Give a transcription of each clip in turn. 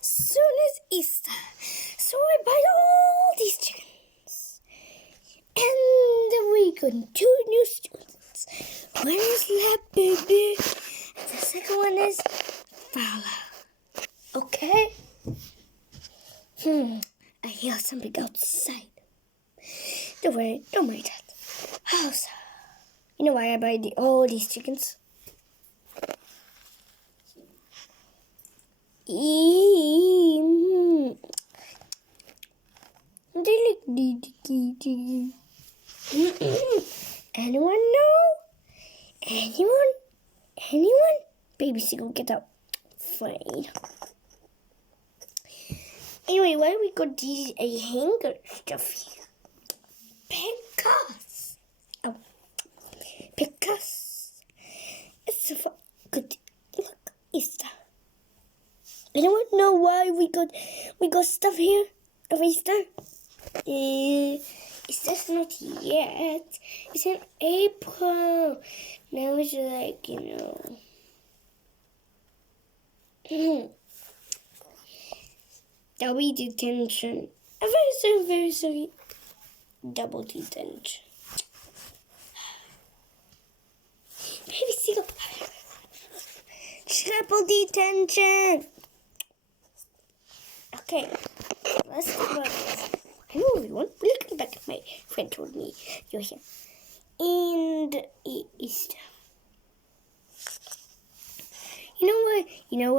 Soon as Easter, so I buy all these chickens. And we got 2 new students. One is Lab Baby, and the second one is Fowler. Okay? I hear something outside. Don't worry, Dad. Oh, so, you know why I buy all these chickens? Anyone know? Anyone? Baby Seagull, get out. Fine. Anyway, why we got these hanger stuff here? Because it's a good look. Easter. Anyone know why we got stuff here of Easter? Easter's not yet. It's in April. Now it's like, double detention. Very sorry. Double detention. Baby Seagull. Triple detention. Okay, let's talk about this. Hello everyone, welcome back. My friend told me you're here. And Easter. You know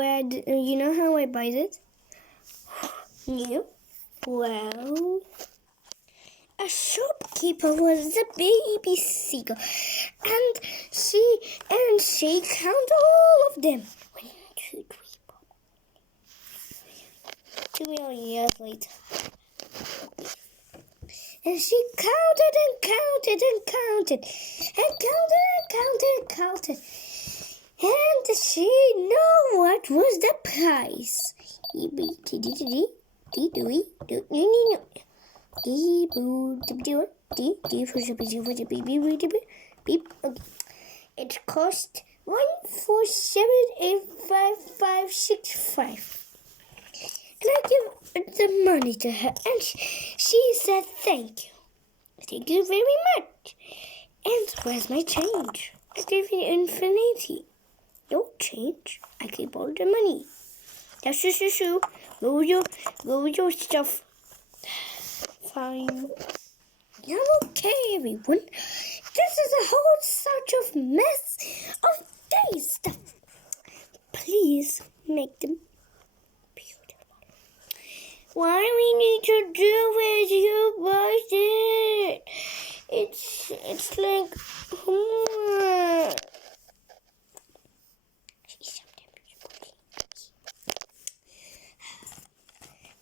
how I buy it? No. Well, a shopkeeper was a baby seagull, and she counted all of them. 1, 2, 3, 4. 2 million years later. And she counted and counted and counted and counted and counted and counted. And she knew what was the price. It cost 147,85565. And I gave the money to her, and she said, "Thank you. Thank you very much. And where's my change? I gave you infinity. No change. I keep all the money. Now, shoo. Go with your stuff." Fine. I'm okay, everyone. This is a whole such of mess of day stuff. Please make them beautiful. Why we need to do it? You bought it. It's like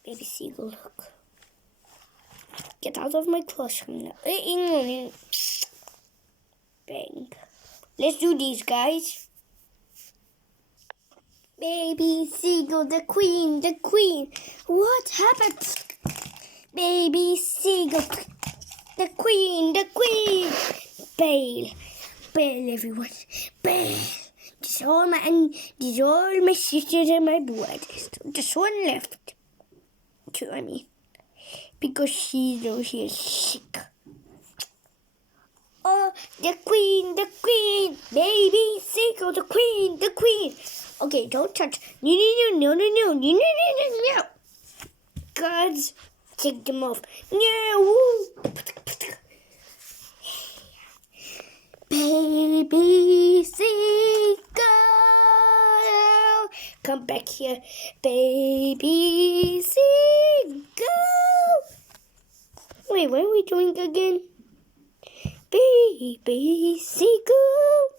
Baby Seagull, look. Get out of my classroom now. Bang. Let's do these, guys. Baby Seagull, the queen. What happened? Baby Seagull, the queen. Bail, everyone. Bail. These are all my sisters and my brothers. Just one left. 2, I mean. Because she's sick. Oh, the queen. Baby Seagull, the queen. Okay, don't touch. No. Guards, take them off. No. Baby Seagull, come back here. Baby Seagull. Wait, what are we doing again? Baby Seagull.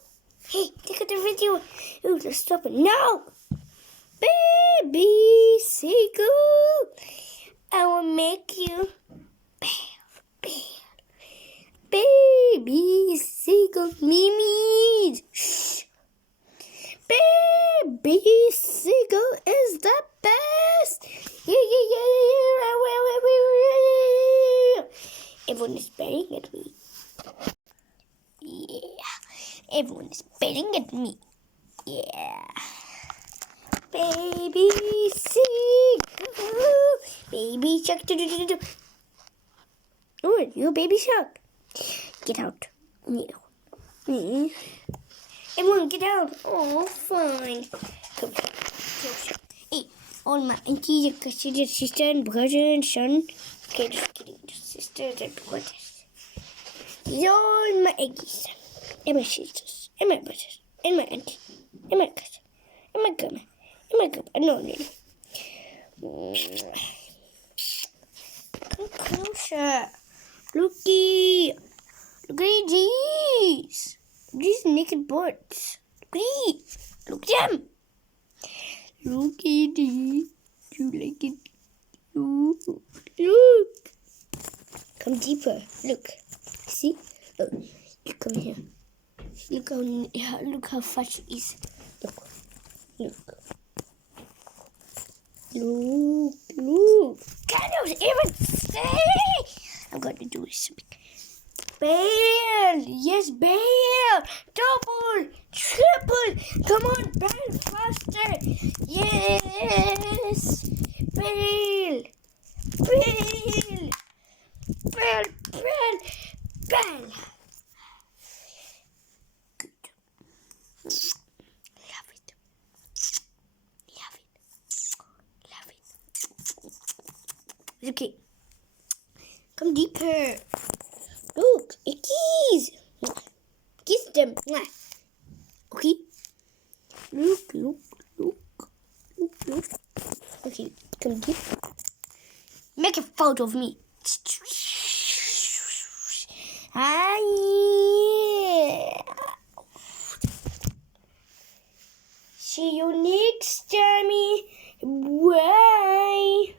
Hey, take out the video. Ooh, let's stop it. No! Baby Seagull, I will make you bail. Baby Seagull, Mimi. Shh. Baby Seagull is the best. Yeah. Everyone is betting at me. Yeah. Everyone is betting at me. Yeah. Baby Seagull. Baby shark. Oh, you baby shark. Get out. No. Everyone get out. Oh, fine. Come. Hey, all my aunties and cousins, sister and brother and son. Okay, just kidding. Just sisters and brothers. These are all my eggies. And my sisters. And my brothers. And my auntie. And my cousin. And my grandma. And my grandpa. No. Come closer. Looky. Look at these. These naked birds. Look at these. Look at them. Look at these. You like it? Look. Come deeper. Look. See? Look. You come here. Look how fast it is. Look. Can you even say? I'm going to do something. Bail! Yes, bail! Double! Triple! Come on, bail faster! Yes! Bail! Bail! Bail! Bail! Bail! Good. Love it. Love it. Love it. Okay. Come deeper. Look, ickies. Kiss them. Okay. Look. Okay, come deep. Make a photo of me.